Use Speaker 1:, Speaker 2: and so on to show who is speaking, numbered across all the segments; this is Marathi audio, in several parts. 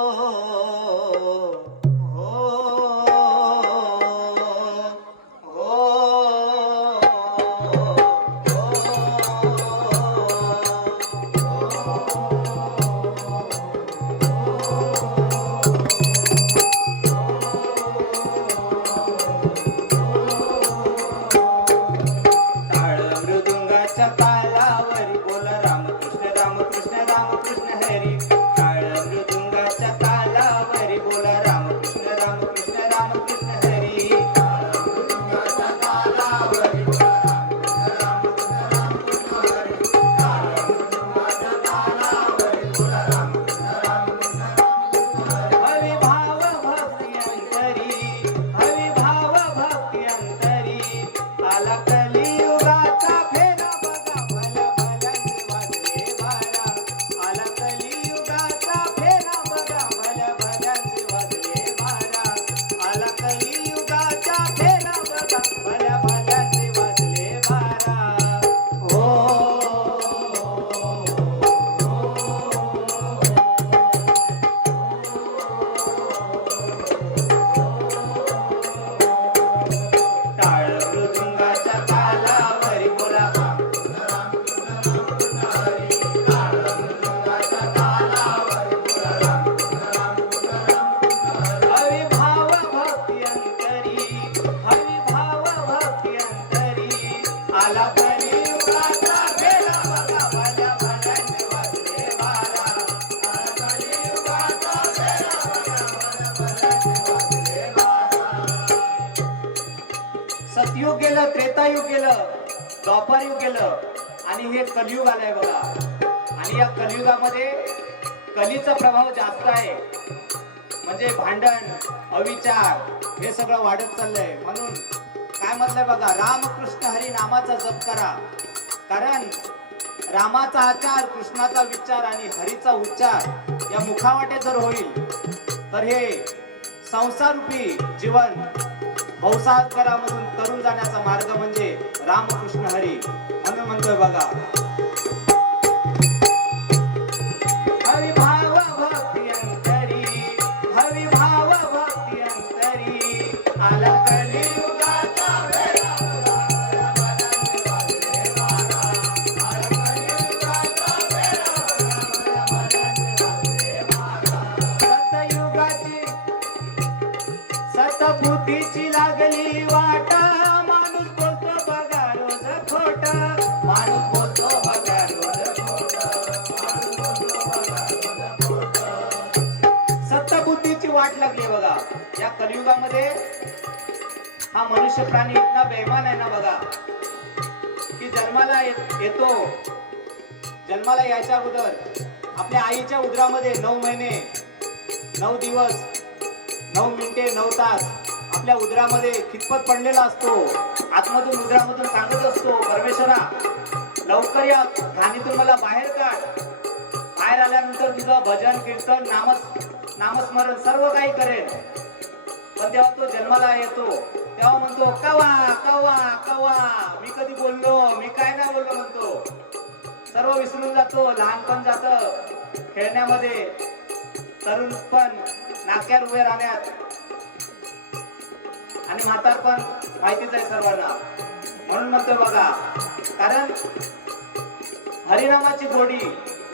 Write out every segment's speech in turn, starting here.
Speaker 1: oh, oh, oh, oh. सतयुग गेलं त्रेतायुग गेलं द्वापारयुग गेलं आणि हे कलियुग आलंय बघा. आणि या कलियुगामध्ये कलीचा प्रभाव जास्त आहे. म्हणजे भांडण अविचार हे सगळं वाढत चाललंय. म्हणून काय म्हटलंय बघा रामकृष्ण हरी नामाचा जप करा. कारण रामाचा आचार कृष्णाचा विचार आणि हरीचा उच्चार या मुखावाटे जर होईल तर हे संसारूपी जीवन भौसागरामधून तरुण जाण्याचा मार्ग म्हणजे रामकृष्ण हरी. म्हणून म्हणतोय बघा. हवी लागली बघा. या कलियुगामध्ये हा मनुष्य प्राणी इतका बेमान आहे ना बघा की जन्माला येतो. जन्माला यायच्या अगोदर आपल्या आईच्या उदरामध्ये नऊ महिने नऊ दिवस नऊ मिनिटे नऊ तास आपल्या उदरामध्ये कितपत पडलेला असतो आतमधून उदरामधून सांगत असतो परमेश्वरा लवकर या घाणीतून मला बाहेर काढ. बाहेर आल्यानंतर तुझं भजन कीर्तन नामस नामस्मरण सर्व काही करेल. पण तेव्हा तो जन्माला येतो. तेव्हा म्हणतो कवा कवा कवा? मी कधी बोललो? मी काय नाही बोललो म्हणतो. सर्व विसरून जातो. लहानपण जात खेळण्यामध्ये. तरुण पण नाक्यावर उभे राहण्यात. आणि म्हातार पण माहितीच आहे सर्वांना. म्हणून म्हणतोय बघा कारण हरिनामाची गोडी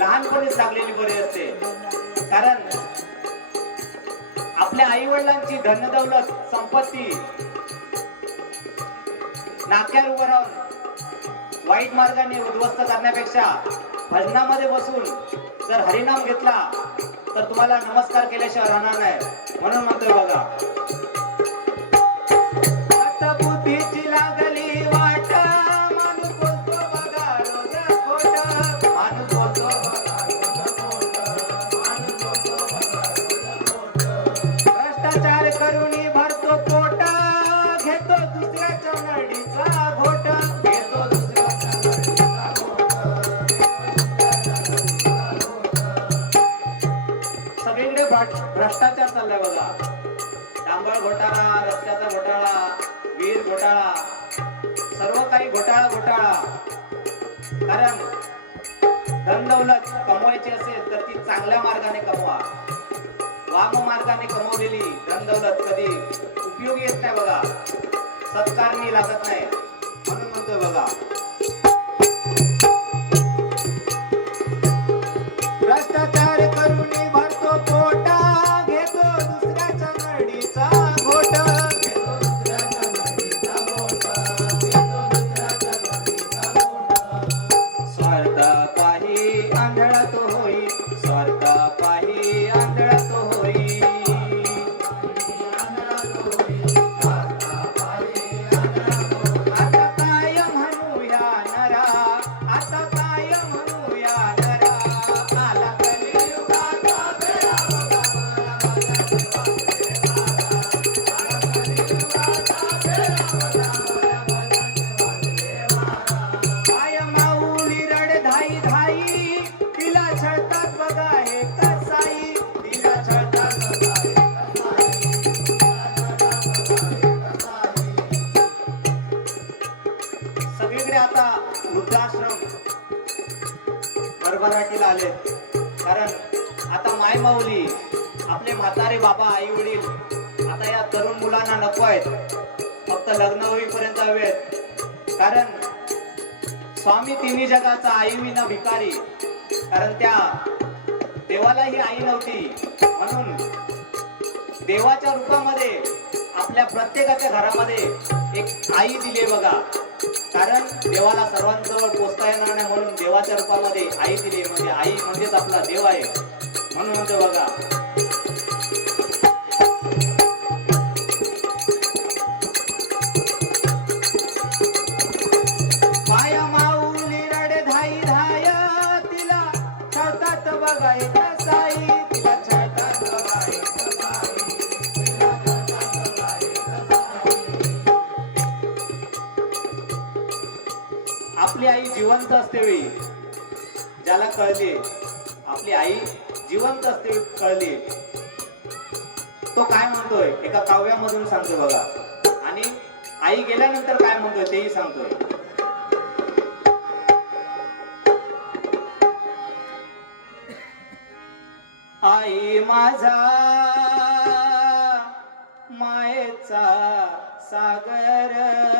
Speaker 1: लहानपणी सांगलेली बरी असते. कारण आपल्या आई वडिलांची धनदौलत संपत्ती नाक्यावर उभं राहून वाईट मार्गाने उद्ध्वस्त करण्यापेक्षा भजनामध्ये बसून जर हरिनाम घेतला तर तुम्हाला नमस्कार केल्याशिवाय राहणार नाही. म्हणून म्हणतोय बघा डांबळ घोटाळा रस्त्याचा घोटाळा वीर घोटाळा सर्व काही घोटाळा घोटाळा. कारण धन दौलत कमवायची असेल तर ती चांगल्या मार्गाने कमवा. वाम मार्गाने कमवलेली धन दौलत कधी उपयोगी येत नाही बघा. सत्कार मी लागत नाही. म्हणून म्हणतोय बघा. आपले म्हातारे बाबा आई वडील आता या तरुण मुलांना नको आहेत. फक्त लग्न होईपर्यंत हवेत कारण स्वामी तिन्ही जगाचा आई विना भिकारी. कारण त्या देवाला ही आई नव्हती. म्हणून देवाच्या रूपामध्ये आपल्या प्रत्येकाच्या घरामध्ये एक आई दिली बघा. कारण देवाला सर्वांजवळ पोचता येणार नाही म्हणून देवाच्या रूपामध्ये आई दिली म्हणजे आई म्हणजेच आपला देव आहे. म्हणून बघा. जिवंत असते वेळी ज्याला कळते आपली आई जिवंत असते कळली. तो काय म्हणतोय? एका काव्यामधून सांगतो बघा. आणि आई गेल्यानंतर काय म्हणतोय? तेही सांगतोय. आई माझा मायेचा सागर.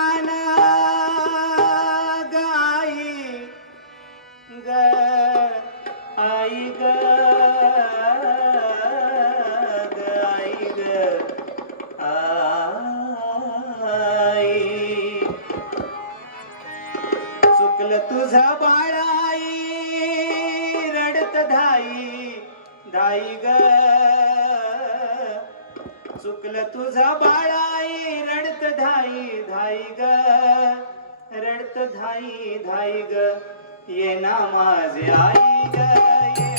Speaker 1: चुकल तुझा बाळाई रडत धाई धाई ग. रडत धाई धाई ग. ये ना माझे आई ग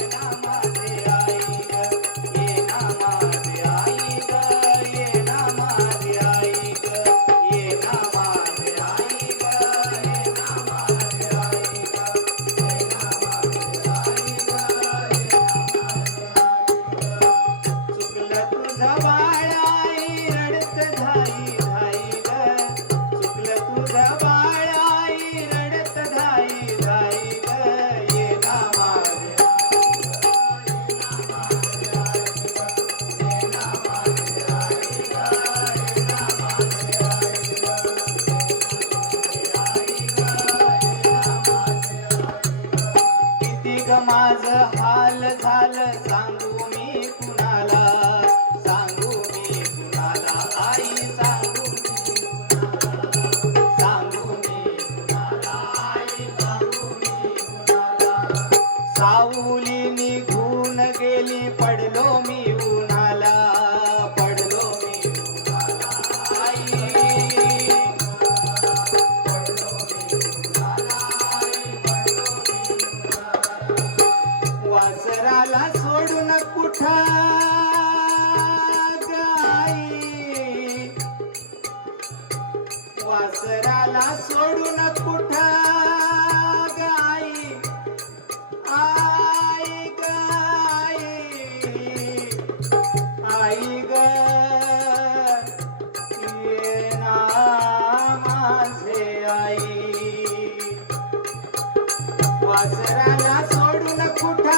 Speaker 1: सावली निघून गेली पडलो मी उन्हाला पडलो मी वासराला सोडून कुठा वासराला सोडून कुठा वासराला सोडून कुठा?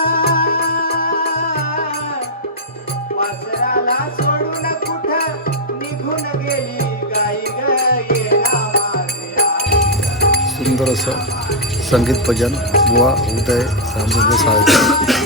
Speaker 1: वासराला सोडून कुठा? निघून गेली गाई
Speaker 2: सुंदर असं संगीत भजन बुवा उदय रामचंद्र साहेब